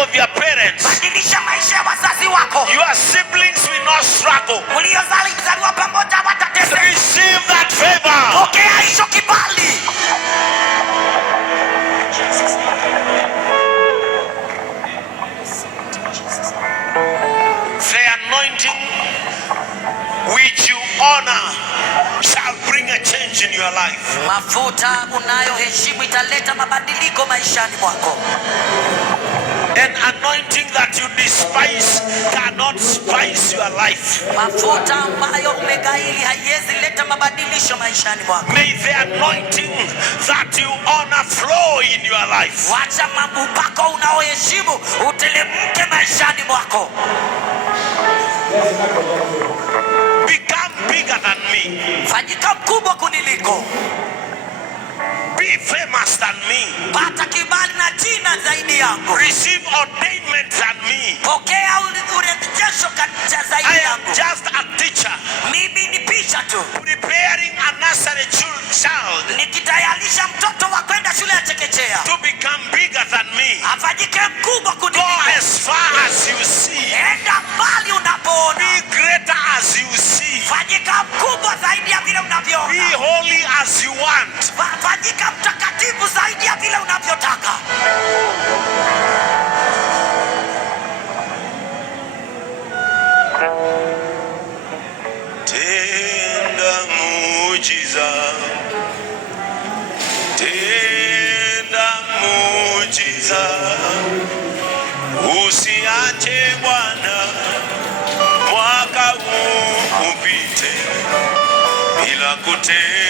of your parents. Badilisha maisha ya wazazi wako. Your siblings will not struggle. Waliozaliwa pamoja watateseka. Receive that favor. Pokea hicho kibali. The anointing which you honor shall bring a change in your life. Mafuta unayoheshimu italeta mabadiliko maishani mwako. An anointing that you despise cannot spice your life. Mafuta ambayo umegaili haiwezi leta mabadilisho maishani mwako. May the anointing that you honor flow in your life. Wacha mabupako unaoheshimu utelemke maishani mwako. Become bigger than me. Fanyika mkubwa kuniliko. Be famous than me. Pata kibali na jina zaidi yangu. Receive ordainment than me. Pokea urejesho katika zaidi I am yangu. just a teacher. Mimi ni picha tu. Preparing a nursery child. Nikitayarisha mtoto wa kwenda shule ya chekechea. To become bigger than me. Afanyike mkubwa kuniliko. Go as far as you see. Enda mbali unapoona. Be greater as you see. Fanyika mkubwa zaidi ya vile unavyoona. Be holy as you want. Fanyika mtakatifu zaidi ya vile unavyotaka. Tenda muujiza. Tenda muujiza. Usiache Bwana mwaka huu upite bila kutenda.